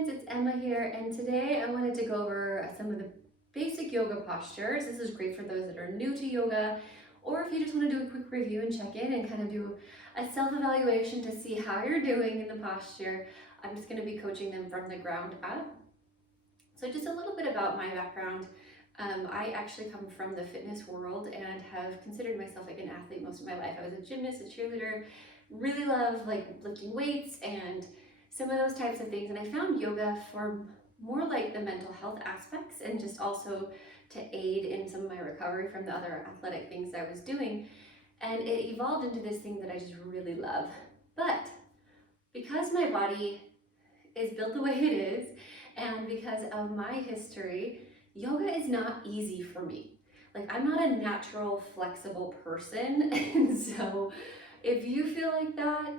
friends, it's Emma here, and today I wanted to go over some of the basic yoga postures. This is great for those that are new to yoga, or if you just want to do a quick review and check in and kind of do a self-evaluation to see how you're doing in the posture. I'm just going to be coaching them from the ground up. So just a little bit about my background. I actually come from the fitness world and have considered myself like an athlete most of my life. I was a gymnast, a cheerleader, really love like lifting weights and some of those types of things. And I found yoga for more like the mental health aspects and just also to aid in some of my recovery from the other athletic things I was doing. And it evolved into this thing that I just really love. But because my body is built the way it is, and because of my history, yoga is not easy for me. Like, I'm not a natural, flexible person. And so if you feel like that,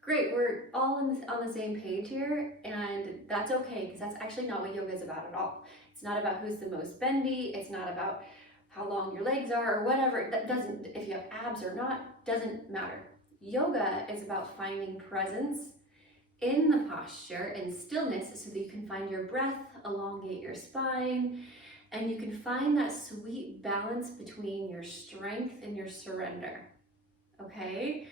great, we're all on the same page here, and that's okay, because that's actually not what yoga is about at all. It's not about who's the most bendy. It's not about how long your legs are or whatever. That doesn't, if you have abs or not, doesn't matter. Yoga is about finding presence in the posture and stillness so that you can find your breath, elongate your spine, and you can find that sweet balance between your strength and your surrender, okay?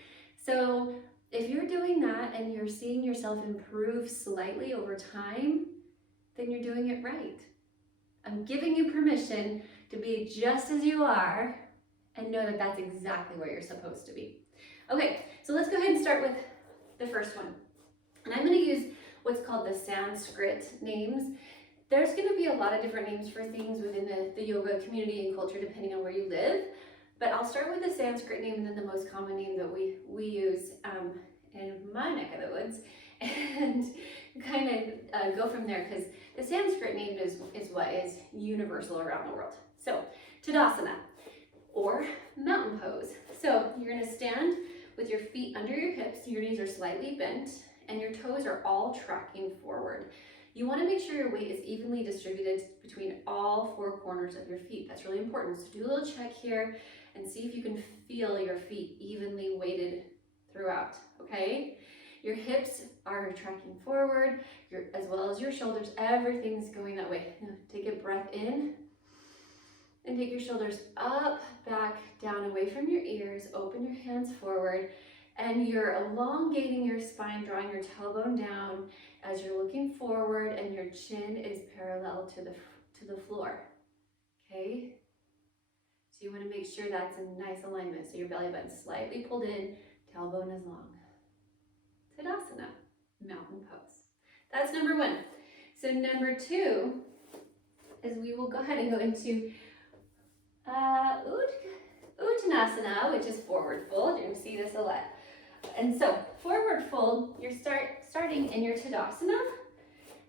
So if you're doing that and you're seeing yourself improve slightly over time, then you're doing it right. I'm giving you permission to be just as you are and know that that's exactly where you're supposed to be. Okay, so let's go ahead and start with the first one. And I'm going to use what's called the Sanskrit names. There's going to be a lot of different names for things within the yoga community and culture depending on where you live. But I'll start with the Sanskrit name and then the most common name that we use in my neck of the woods, and kind of go from there, because the Sanskrit name is what is universal around the world. So Tadasana, or mountain pose. So you're going to stand with your feet under your hips, your knees are slightly bent, and your toes are all tracking forward. You want to make sure your weight is evenly distributed between all four corners of your feet. That's really important. So do a little check here and see if you can feel your feet evenly weighted throughout, okay? Your hips are tracking forward, as well as your shoulders. Everything's going that way. Now, take a breath in and take your shoulders up, back, down, away from your ears. Open your hands forward. And you're elongating your spine, drawing your tailbone down as you're looking forward, and your chin is parallel to the floor, okay? So you want to make sure that's in nice alignment. So your belly button's slightly pulled in, tailbone is long. Tadasana, mountain pose. That's number one. So number two is we will go ahead and go into Uttanasana, which is forward fold. You're going to see this a lot. And so forward fold, you're starting in your Tadasana,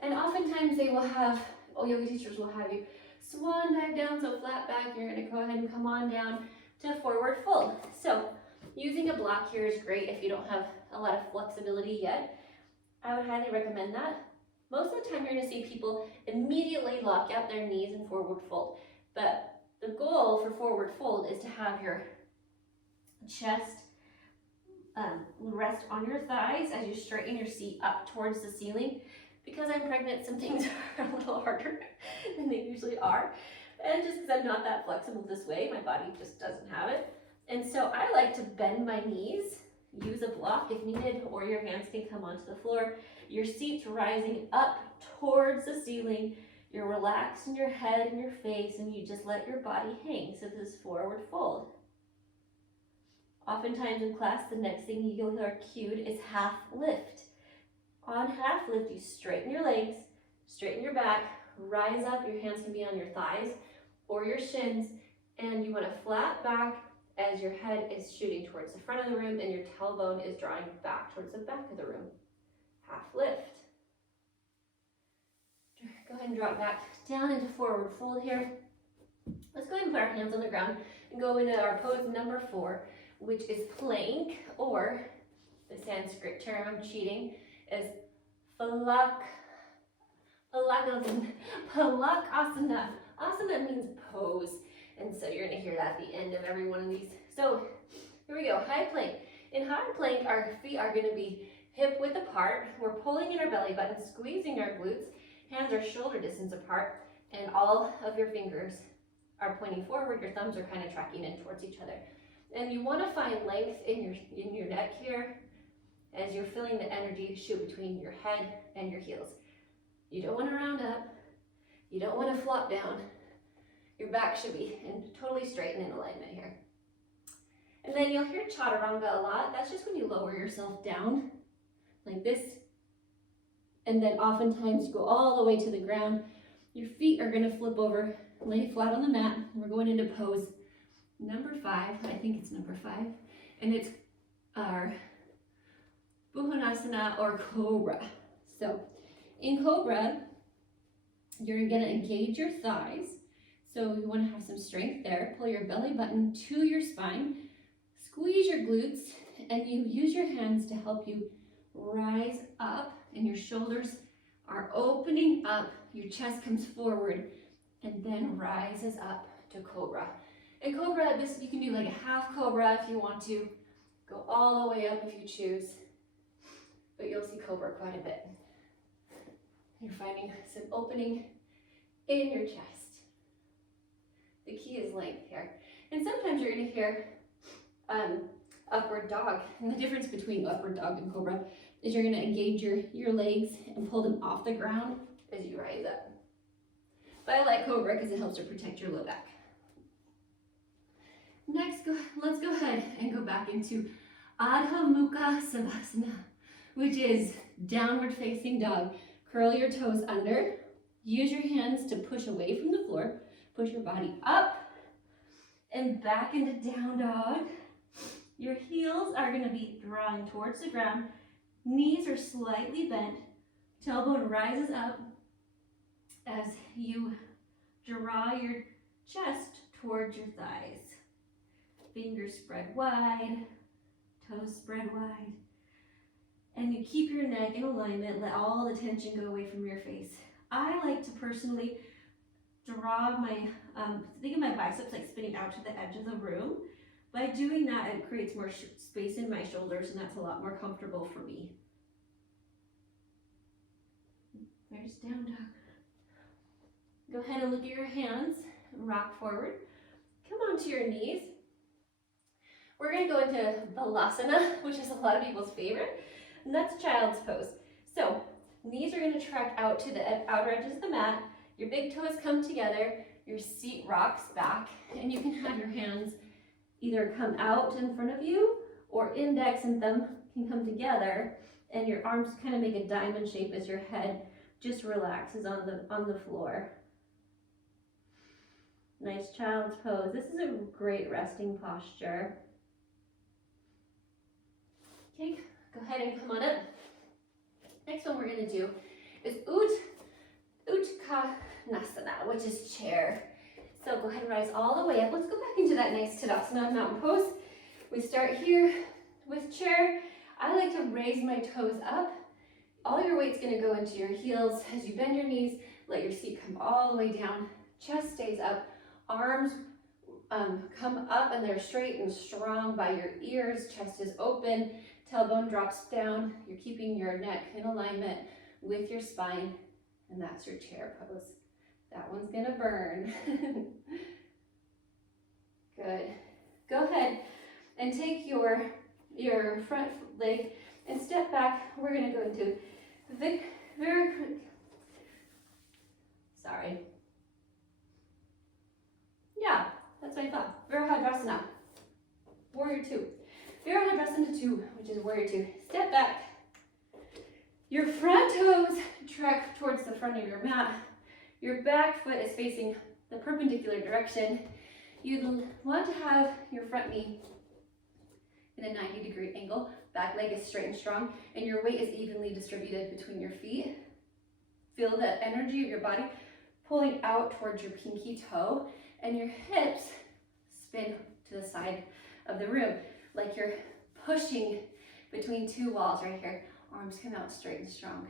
and oftentimes they will have, yoga teachers will have you swan dive down, so flat back. You're going to go ahead and come on down to forward fold. So using a block here is great if you don't have a lot of flexibility yet. I would highly recommend that. Most of the time you're going to see people immediately lock out their knees in forward fold, but the goal for forward fold is to have your chest rest on your thighs as you straighten your seat up towards the ceiling. Because I'm pregnant, some things are a little harder than they usually are. And just because I'm not that flexible this way, my body just doesn't have it. And so I like to bend my knees, use a block if needed, or your hands can come onto the floor. Your seat's rising up towards the ceiling. You're relaxed in your head and your face, and you just let your body hang. So this is forward fold. Oftentimes in class, the next thing you'll hear cued is half lift. On half lift, you straighten your legs, straighten your back, rise up. Your hands can be on your thighs or your shins, and you want a flat back as your head is shooting towards the front of the room and your tailbone is drawing back towards the back of the room. Half lift. Go ahead and drop back down into forward fold here. Let's go ahead and put our hands on the ground and go into our pose number 4, which is plank, or the Sanskrit term, I'm cheating, is Palakasana. Asana means pose, and so you're going to hear that at the end of every one of these. So here we go, high plank. In high plank, our feet are going to be hip width apart. We're pulling in our belly button, squeezing our glutes. Hands are shoulder distance apart, and all of your fingers are pointing forward. Your thumbs are kind of tracking in towards each other. And you want to find length in your neck here as you're feeling the energy shoot between your head and your heels. You don't want to round up. You don't want to flop down. Your back should be totally straight and in alignment here. And then you'll hear chaturanga a lot. That's just when you lower yourself down like this. And then oftentimes you go all the way to the ground. Your feet are going to flip over, lay flat on the mat. We're going into pose number 5. I think it's number 5. And it's our Bhujanasana or Cobra. So in Cobra, you're going to engage your thighs. So you want to have some strength there. Pull your belly button to your spine. Squeeze your glutes, and you use your hands to help you rise up, and your shoulders are opening up. Your chest comes forward and then rises up to Cobra. And Cobra, this you can do like a half Cobra if you want to. Go all the way up if you choose. But you'll see Cobra quite a bit. You're finding some opening in your chest. The key is length here. And sometimes you're going to hear upward dog. And the difference between upward dog and Cobra is you're going to engage your legs and pull them off the ground as you rise up. But I like Cobra because it helps to protect your low back. Next, let's go ahead and go back into Adho Mukha Savasana, which is downward facing dog. Curl your toes under. Use your hands to push away from the floor. Push your body up and back into down dog. Your heels are going to be drawing towards the ground. Knees are slightly bent. Tailbone rises up as you draw your chest towards your thighs. Fingers spread wide, toes spread wide. And you keep your neck in alignment. Let all the tension go away from your face. I like to personally draw my, think of my biceps like spinning out to the edge of the room. By doing that, it creates more space in my shoulders, and that's a lot more comfortable for me. There's down dog. Go ahead and look at your hands. Rock forward. Come onto your knees. We're going to go into Balasana, which is a lot of people's favorite, and that's child's pose. So knees are going to track out to the outer edges of the mat. Your big toes come together. Your seat rocks back, and you can have your hands either come out in front of you, or index and thumb can come together, and your arms kind of make a diamond shape as your head just relaxes on the floor. Nice child's pose. This is a great resting posture. Okay, go ahead and come on up. Next one we're going to do is Uttanasana, which is chair. So go ahead and rise all the way up. Let's go back into that nice Tadasana mountain pose. We start here with chair. I like to raise my toes up. All your weight's going to go into your heels. As you bend your knees, let your seat come all the way down. Chest stays up. Arms come up and they're straight and strong by your ears. Chest is open. Tailbone drops down. You're keeping your neck in alignment with your spine. And that's your chair pose. That one's gonna burn. Good. Go ahead and take your front leg and step back. We're gonna go into Yeah, that's what I thought. Virabhadrasana. Warrior 2. Virabhadrasana 2, which is Warrior 2. Step back. Your front toes track towards the front of your mat. Your back foot is facing the perpendicular direction. You want to have your front knee in a 90-degree angle. Back leg is straight and strong, and your weight is evenly distributed between your feet. Feel the energy of your body pulling out towards your pinky toe, and your hips spin to the side of the room, like you're pushing between two walls right here. Arms come out straight and strong.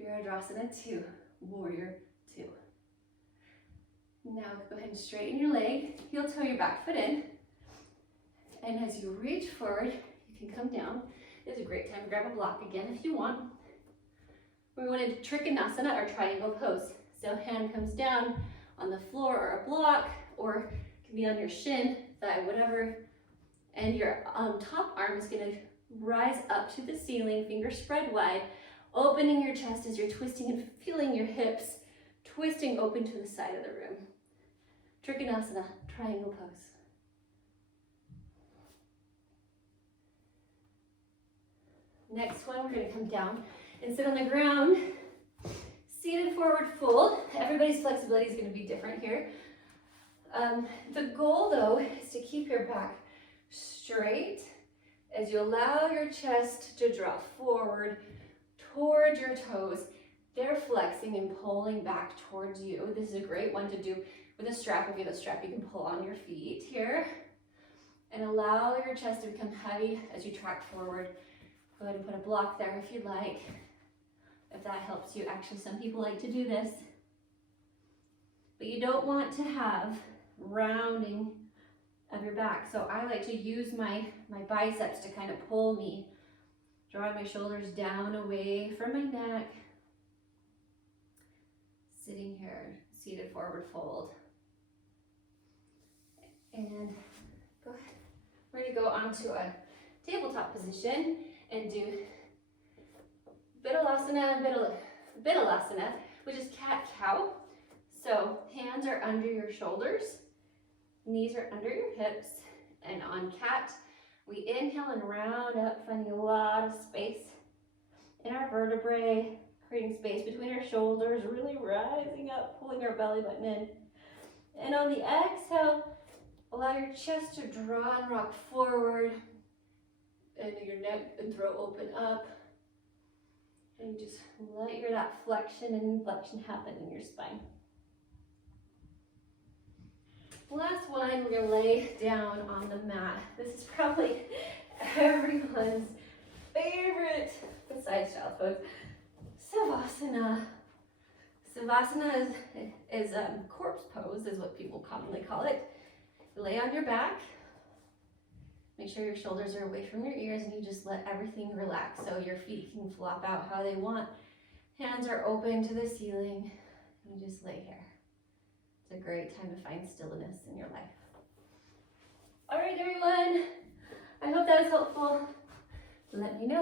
Virabhadrasana 2, Warrior 2. Now go ahead and straighten your leg, heel toe your back foot in, and as you reach forward, you can come down. It's a great time to grab a block again if you want. We're going to Tadasana or triangle pose. So hand comes down on the floor or a block, or it can be on your shin, thigh, whatever. And your top arm is going to rise up to the ceiling, fingers spread wide, opening your chest as you're twisting and feeling your hips, twisting open to the side of the room. Tadasana, triangle pose. Next one, we're going to come down and sit on the ground, seated forward fold. Everybody's flexibility is going to be different here. The goal, though, is to keep your back straight as you allow your chest to draw forward towards your toes. They're flexing and pulling back towards you. This is a great one to do with a strap. If you have a strap, you can pull on your feet here. And allow your chest to become heavy as you track forward. Go ahead and put a block there if you'd like, if that helps you. Actually, some people like to do this. But you don't want to have rounding of your back. So I like to use my biceps to kind of pull me, drawing my shoulders down away from my neck. Sitting here, seated forward fold. And go ahead. We're going to go onto a tabletop position and do Tadasana, which is cat-cow. So hands are under your shoulders, knees are under your hips, and on cat, we inhale and round up, finding a lot of space in our vertebrae, creating space between our shoulders, really rising up, pulling our belly button in. And on the exhale, allow your chest to draw and rock forward, and your neck and throat open up. And just let that flexion and inflection happen in your spine. Last one, we're going to lay down on the mat. This is probably everyone's favorite besides child's pose. Savasana. Savasana is corpse pose, is what people commonly call it. You lay on your back. Make sure your shoulders are away from your ears and you just let everything relax so your feet can flop out how they want. Hands are open to the ceiling and you just lay here. It's a great time to find stillness in your life. All right, everyone. I hope that was helpful. Let me know.